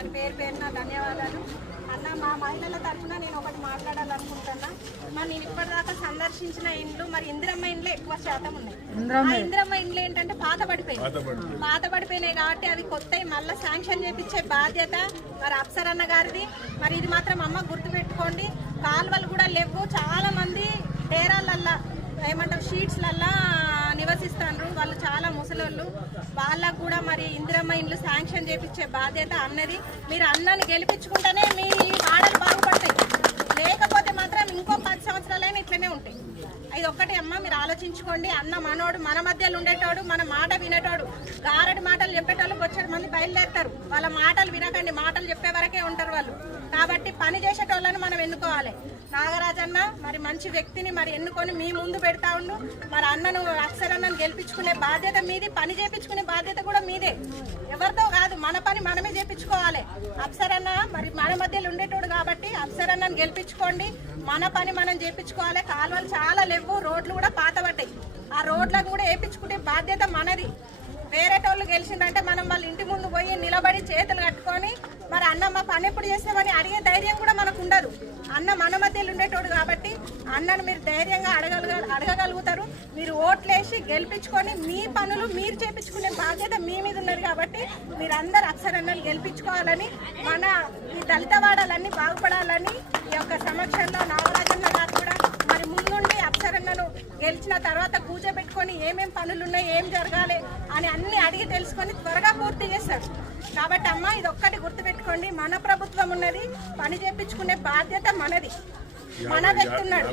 మరి పేరు పేరున ధన్యవాదాలు అన్న. మా మహిళల తరఫున నేను ఒకటి మాట్లాడాలనుకుంటున్నా. మరి నేను ఇప్పటిదాకా సందర్శించిన ఇండ్లు మరి ఇందిరమ్మ ఇండ్లు ఎక్కువ శాతం ఉన్నాయి. ఆ ఇందిరమ్మ ఇండ్లు ఏంటంటే పాత పడిపోయినాయి కాబట్టి అవి కొత్తవి మళ్ళీ శాంక్షన్ చేపించే బాధ్యత మరి అప్సర్ అన్న గారిది. మరి ఇది మాత్రం అమ్మ గుర్తుపెట్టుకోండి. కాలువలు కూడా లేవు, చాలా మంది డేరాలల్లా ఏమంటారు షీట్స్లల్లా నివసిస్తారు. వాళ్ళు చాలా ముసలోళ్ళు, వాళ్ళకు కూడా మరి ఇందిరమ్మ ఇండ్లు శాంక్షన్ చేపించే బాధ్యత అన్నది. మీరు అన్నని గెలిపించుకుంటేనే మీ వాడలు బాగుపడతాయి, లేకపోతే మాత్రం ఇంకో 10 సంవత్సరాలైనా ఇట్లనే ఉంటాయి. ఇది ఒక్కటి అమ్మ మీరు ఆలోచించుకోండి. అన్న మనోడు, మన మధ్యలో ఉండేటోడు, మన మాట వినేటోడు. గారడి మాటలు చెప్పేటోళ్ళు వచ్చే మంది బయలుదేరుతారు. వాళ్ళ మాటలు వినకండి, మాటలు చెప్పే వరకే ఉంటారు వాళ్ళు. కాబట్టి పని చేసేటోళ్ళని మనం ఎన్నుకోవాలి. నాగరాజన్న మరి మంచి వ్యక్తిని మరి ఎన్నుకొని మీ ముందు పెడతా ఉండు. మరి అన్నను అప్సర్ అన్నను గెలిపించుకునే బాధ్యత మీది, పని చేపించుకునే బాధ్యత కూడా మీదే. ఎవరితో కాదు, మన పని మనమే చేపించుకోవాలి. అప్సర్ అన్న మరి మన మధ్యలో ఉండేటోడు కాబట్టి అప్సర్ అన్నను గెలిపించుకోండి. మన పని మనం చేపించుకోవాలి. కాలువలు చాలా లేవు, రోడ్లు కూడా పాతబడ్డాయి. ఆ రోడ్లను కూడా వేయించుకునే బాధ్యత మనది. వేరేటోళ్ళు గెలిచిందంటే మనం వాళ్ళ ఇంటి ముందు పోయి నిలబడి చేతులు కట్టుకొని మరి అన్న మా పని ఎప్పుడు చేస్తామని అడిగే ధైర్యం కూడా మనకు ఉండదు. అన్న మన మధ్యలో ఉండేటోడు కాబట్టి అన్నను మీరు ధైర్యంగా అడగగలుగుతారు. మీరు ఓట్లేసి గెలిపించుకొని మీ పనులు మీరు చేపించుకునే బాధ్యత మీ మీద ఉన్నది. కాబట్టి మీరందరూ అప్సర్ అన్నలు గెలిపించుకోవాలని, మన ఈ దళిత వాడలన్నీ బాగుపడాలని ఈ యొక్క సమక్షంలో నాగరాజన్న గారు కూడా మరి ముందుండి అప్సర్ అన్నను గెలిచిన తర్వాత కూర్చోబెట్టుకొని ఏమేం పనులు ఉన్నాయి, ఏం జరగాలి అని అన్ని అడిగి తెలుసుకొని త్వరగా పూర్తి చేస్తారు. కాబట్టి అమ్మ ఇది ఒక్కటి గుర్తుపెట్టుకోండి, మన ప్రభుత్వం ఉన్నది, పని చేపించుకునే బాధ్యత మనది. మన వ్యక్తి ఉన్నాడు.